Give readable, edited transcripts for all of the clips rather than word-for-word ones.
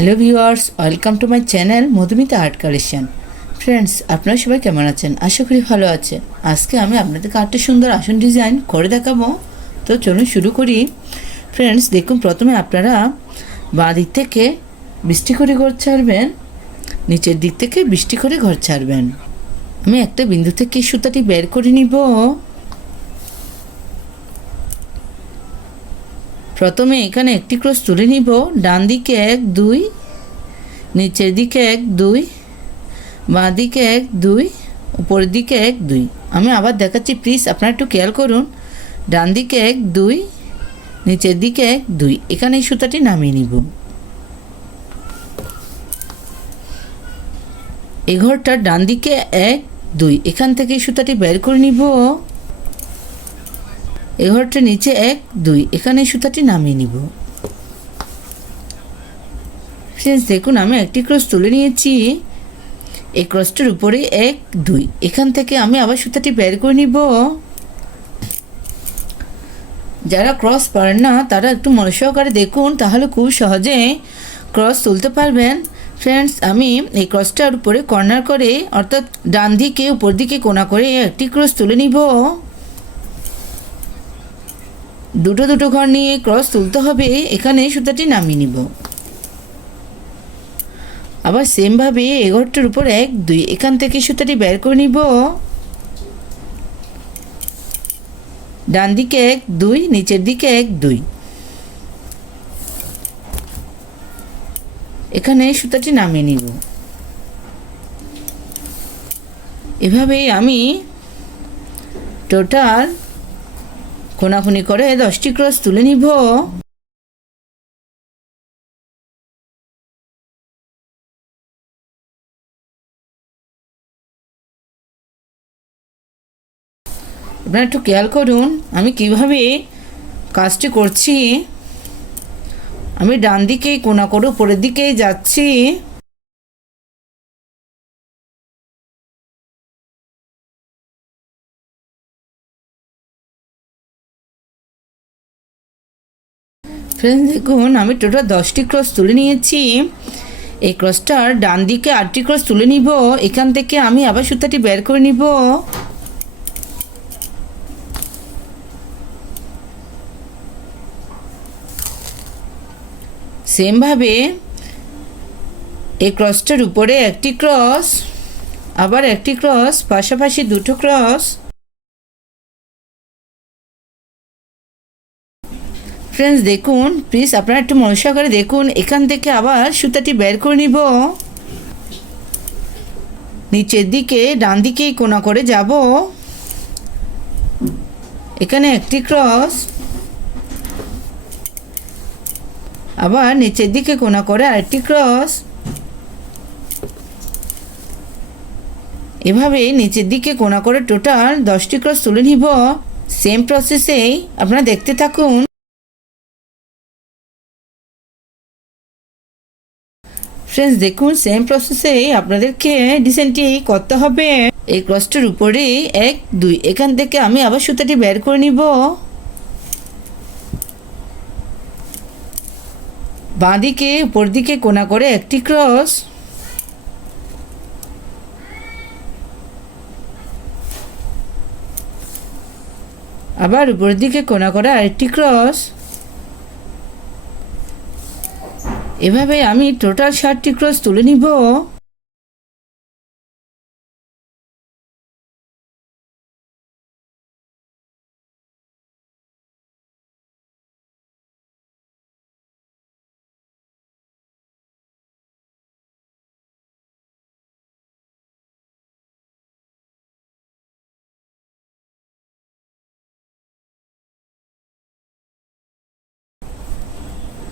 Hello viewers, welcome to my channel Madhumita art collection. Friends, আপনারা সবাই কেমন আছেন? আশা করি ভালো আছেন। আজকে আমি আপনাদেরকে একটা সুন্দর আসন ডিজাইন করে দেখাবো। তো চলুন শুরু করি। ফ্রেন্ডস, দেখুন, প্রথমে আপনারা বাঁ দিক থেকে 20টি করে ঘর ছাড়বেন, নিচের দিক থেকে 20টি করে ঘর ছাড়বেন। আমি একটা বিন্দু থেকে সুতাটি বের করে নিব। প্রথমে এখানে একটি ক্রস তুলে নিব। ডান দিকে 1 2, নিচের দিকে 1 2, বাঁ দিকে 1 2, উপরের দিকে 1 2। আমি আবার দেখাচ্ছি, প্লিজ আপনারা একটু খেয়াল করুন। ডান দিকে 1 2, নিচের দিকে 1 2। এখানে এই সুতাটি নামিয়ে নিব। এই ঘরটার ডান দিকে 1 2, এখান থেকে এই সুতাটি বের করে নিব। এই ঘরটার নিচে 1 2, এখানে এই সুতাটি নামিয়ে নিব। ফ্রেন্ডস, দেখুন, আমি একটি ক্রস তুলে নিয়েছি। এই ক্রসটার উপরে 1 2, এখান থেকে আমি আবার সুতাটি বের করে নিব। যারা ক্রস পারেন না তারা একটু মন সহকারে দেখুন, তাহলে খুব সহজে ক্রস তুলতে পারবেন। ফ্রেন্ডস, আমি এই ক্রসটার উপরে কর্নার করে, অর্থাৎ ডান দিকে উপর দিকে কোণা করে একটি ক্রস তুলে নিব। দুটো দুটো ঘর নিয়ে ক্রস তুলতে হবে। এখানে সুতাটি নামিয়ে নিব। আবার সেমভাবে এই ঘরটার উপর 1 2, এখান থেকে সুতাটি বের করে নিব। ডান দিকে 1 2, নিচের দিকে 1 2, এখানে সুতাটি নামিয়ে নিব। এভাবেই আমি টোটাল কোনাকুনি করে 10টি ক্রস তুলে নিব। আপনারা একটু খেয়াল করুন আমি কিভাবে কাজটি করছি। আমি ডান দিকে কোণা করে উপরের দিকে যাচ্ছি। ফ্রেন্ডস, দেখুন, আমি টোটাল 10টি ক্রস তুলে নিয়েছি। এই ক্রসটার ডান দিকে 8টি ক্রস তুলে নিব। এখান থেকে আমি আবার সুতাটি বের করে নিব। সেমভাবে এই ক্রসটার উপরে একটি ক্রস, আবার একটি ক্রস, পাশাপাশি দুটো ক্রস। ফ্রেন্ডস, দেখুন, প্লিজ আপনারা একটু মন সহকারে দেখুন। এখান থেকে আবার সুতাটি বের করে নিব। নিচের দিকে ডান দিকে কোণা করে যাব। এখানে একটি ক্রস, আবার নিচের দিকে কোণা করে আরেকটি ক্রস। এভাবে নিচের দিকে কোণা করে টোটাল 10টি ক্রস তুলে নিব। সেম প্রসেসেই আপনারা দেখতে থাকুন। ফ্রেন্ডস, দেখুন, সেম প্রসেসেই আপনাদেরকে ডিজাইনটি করতে হবে। এই ক্রসটার উপরে 1 2, এখান থেকে আমি আবার সুতাটি বের করে নিব। বাঁ দিকে উপর দিকে কোণা করে একটি ক্রস, আবার উপর দিকে কোণা করে আরেকটি ক্রস। এভাবে আমি টোটাল 60টি ক্রস তুলে নিব।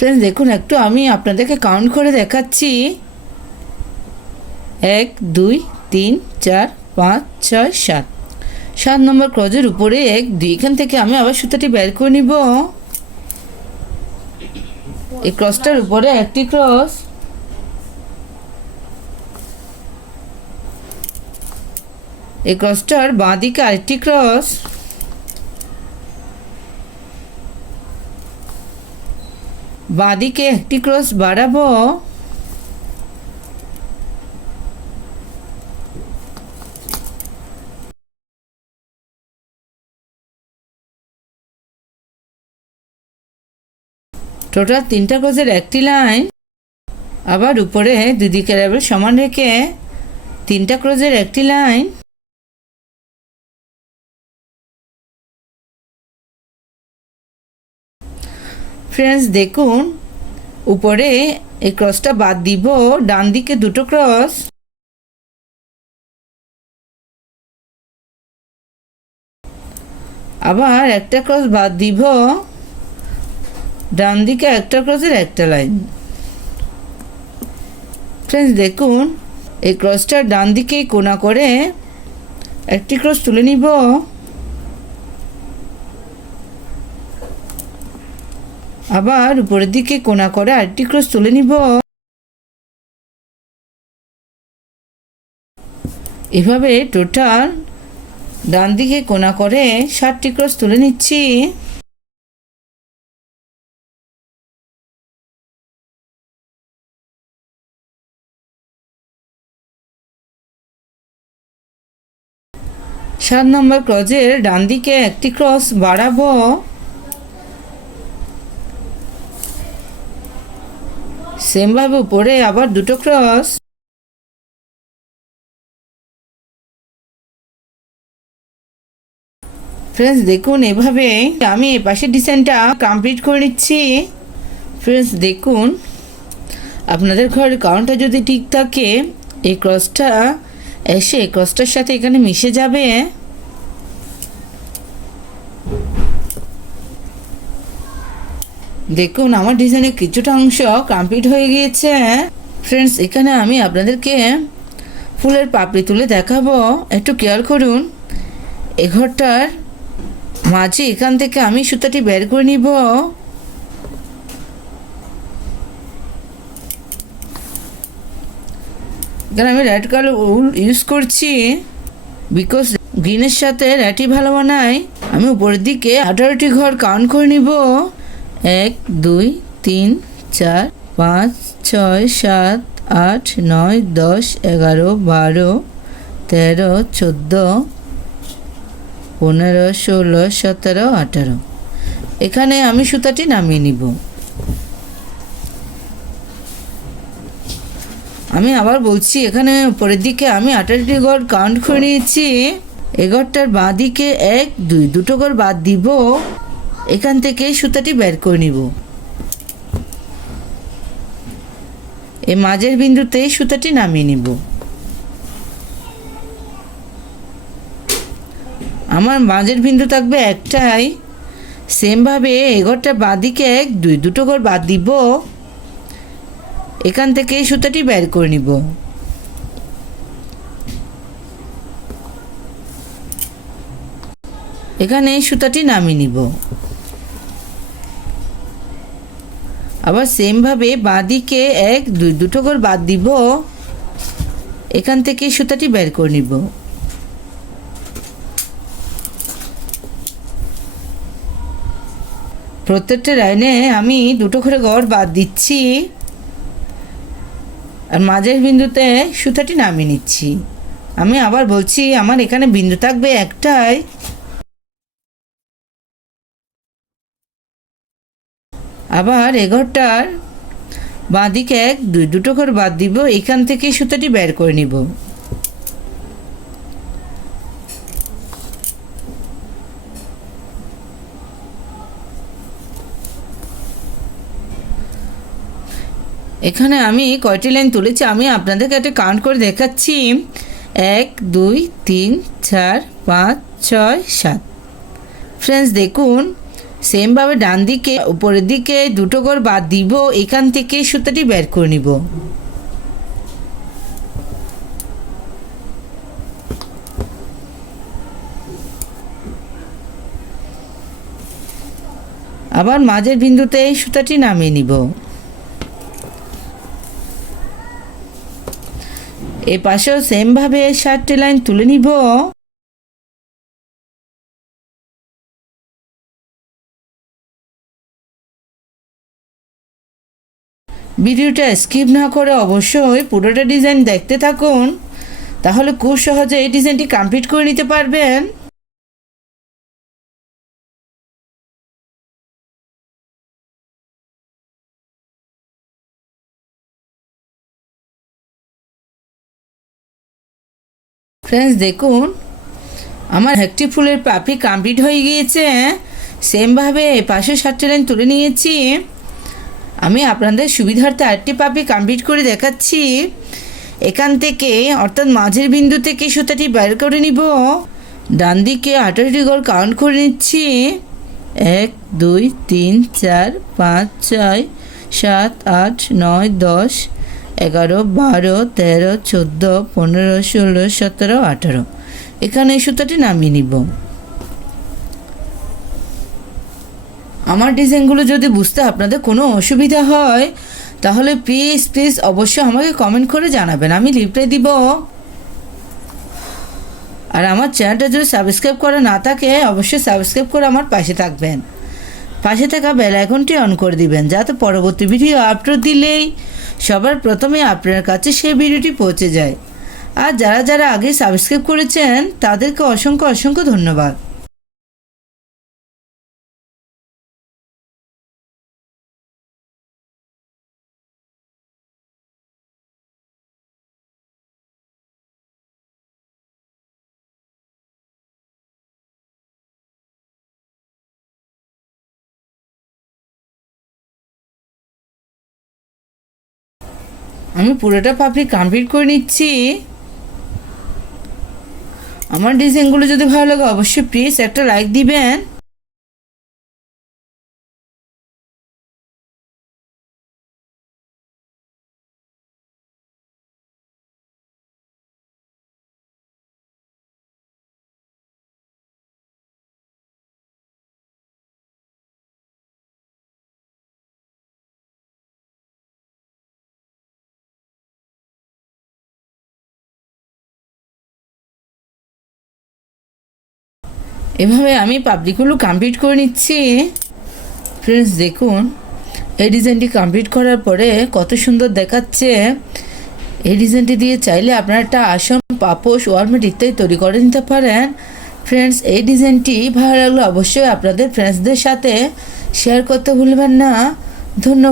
ফ্রেন্ডস, দেখুন, একটু আমি আপনাদেরকে কাউন্ট করে দেখাচ্ছি। 1 2 3 4 5 6 7। 7 নম্বর ক্রসের উপরে 1 2, এখান থেকে আমি আবার সুতাটি বের করে নিব। এই ক্রসটার উপরে একটি ক্রস, এই ক্রসটার বাঁ দিকে আরেকটি ক্রস, বাঁ দিকে একটি ক্রস বাড়াবো। টোটাল 3টা ক্রসের একটি লাইন, আবার উপরে দুদিকে লেভেল সমান রেখে 3টা ক্রসের একটি লাইন, ফ্রেন্ডস দেখুন উপরে এই ক্রসটা বাদ দিব, ডান দিকে দুটো ক্রস, আবার একটা ক্রস বাদ দিব, ডান দিকে একটা ক্রসের একটা লাইন। ফ্রেন্ডস দেখুন এই ক্রসটার ডান দিকে কোণা করে একটি ক্রস তুলে নিব, আবার উপরের দিকে কোণা করে আরেকটি ক্রস তুলে নিব। এভাবে টোটাল ডান দিকে কোণা করে 7টি ক্রস তুলে নিচ্ছি। সাত নম্বর ক্রসের ডান দিকে একটি ক্রস বাড়াবো, সেমভাবে উপরে আবার দুটো ক্রস, ফ্রেন্ডস দেখুন এভাবে আমি এই পাশের ডিজাইনটা কমপ্লিট করে নিচ্ছি। ফ্রেন্ডস দেখুন আপনাদের ঘরের কাউন্টটা যদি ঠিক থাকে এই ক্রসটা এসে ক্রসটার সাথে এখানে মিশে যাবে। দেখুন আমার ডিজাইনের কিছুটা অংশ কমপ্লিট হয়ে গিয়েছে। ফ্রেন্ডস এখানে আমি আপনাদেরকে ফুলের পাপড়ি তুলে দেখাবো, একটু কেয়ার করুন। এ ঘরটার মাঝে এখান থেকে আমি সুতাটি বের করে নিব, এখানে আমি রেড কালার উল ইউজ করছি বিকজ গ্রিনের সাথে রেডই ভালো বানায়। আমি উপরের দিকে 18টি ঘর কাউন্ট করে নিব, 1 2 3 4 5 6 7 8 9 10 11 12 13 14 15 16 17 18। এখানে আমি সুতাটি নামিয়ে নিব। আমি আবার বলছি এখানে উপরের দিকে আমি 18টি ঘর কাউন্ট করে নিয়েছি। এ ঘরটার বাঁ দিকে 1 2 দুটো ঘর বাদ দিব, এখান থেকে সুতাটি বের করে নিব। এই মাঝের বিন্দুতে সুতাটি নামিয়ে নিব। আমার মাঝের বিন্দু থাকবে একটাই, সেমভাবে এই ঘরটার বাঁ দিকে 1 2 দুটো ঘর বাদ দিব, এখান থেকে সুতাটি বের করে নিব। এখানে সুতাটি নামিয়ে নিব। আবার সেমভাবে বাঁ দিকে 1 2 দুটো ঘর বাদ দিব, এখান থেকে সুতাটি বের করে নিব। প্রত্যেকটা লাইনে আমি দুটো করে ঘর বাদ দিচ্ছি আর মাঝের বিন্দুতে সুতাটি নামিয়ে নিচ্ছি। আমি আবার বলছি আমার এখানে বিন্দু থাকবে একটাই, আবার এ ঘরটার বাঁ দিকে 1 2 দুটো ঘর বাদ দিব, এখান থেকে সুতাটি বের করে নিব। এখানে আমি কয়টি লাইন তুলেছি আমি আপনাদেরকে একটা কাউন্ট করে দেখাচ্ছি, 1 2 3 4 5 6 7। ফ্রেন্ডস দেখুন সেমভাবে ডান দিকে উপরের দিকে দুটো ঘর বাদ দিব, এখান থেকে সুতাটি বের করে নিব। আবার মাঝের বিন্দুতে সুতাটি নামিয়ে নিব। এই পাশেও সেমভাবে 7টি লাইন তুলে নিব। ভিডিওটা স্কিপ না করে অবশ্যই পুরোটা ডিজাইন দেখতে থাকুন, তাহলে খুব সহজে এই ডিজাইনটি কমপ্লিট করে নিতে পারবেন। ফ্রেন্ডস দেখুন, আমার একটি ফুলের পাপড়ি কমপ্লিট হয়ে গিয়েছে। সেমভাবে পাশে 7টি লাইন তুলে নিয়েছি। আমি আপনাদের সুবিধার্থে আরেকটি পাপড়ি কমপ্লিট করে দেখাচ্ছি। এখান থেকে অর্থাৎ মাঝের বিন্দু থেকে সুতাটি বাইর করে নিব। ডান দিকে 18টি ঘর কাউন্ট করে নিচ্ছি। 1 2 3 4 5 6 7 8 9 10 11 12 13 14 15 16 17 18। এখানে এই সুতাটি নামিয়ে নিব। আমার ডিজাইনগুলো যদি বুঝতে আপনাদের কোনো অসুবিধা হয় তাহলে প্লিজ অবশ্যই আমাকে কমেন্ট করে জানাবেন, আমি রিপ্লাই দিব। আর আমার চ্যানেলটা যদি সাবস্ক্রাইব করা না থাকে অবশ্যই সাবস্ক্রাইব করে আমার পাশে থাকবেন। পাশে থাকা বেল আইকনটি অন করে দিবেন, যাতে পরবর্তী ভিডিও আপলোড দিলেই সবার প্রথমে আপনার কাছে সেই ভিডিওটি পৌঁছে যায়। আর যারা যারা আগে সাবস্ক্রাইব করেছেন তাদেরকে অসংখ্য ধন্যবাদ। আমি পুরোটা পাপড়ি কমপ্লিট করে নিচ্ছি। আমার ডিজাইনগুলো যদি ভালো লাগে অবশ্যই প্লিজ একটা লাইক দিবেন। এভাবে আমি পাপড়িগুলো কমপ্লিট করে নিচ্ছি। ফ্রেন্ডস দেখুন, এই ডিজাইনটি কমপ্লিট করার পরে কত সুন্দর দেখাচ্ছে। এই ডিজাইনটি দিয়ে চাইলে আপনারা একটা আসন, পাপোশ, ওয়ালমেট ইত্যাদি তৈরি করে নিতে পারেন। ফ্রেন্ডস এই ডিজাইনটি ভালো লাগলে অবশ্যই আপনাদের ফ্রেন্ডসদের সাথে শেয়ার করতে ভুলবেন না। ধন্যবাদ।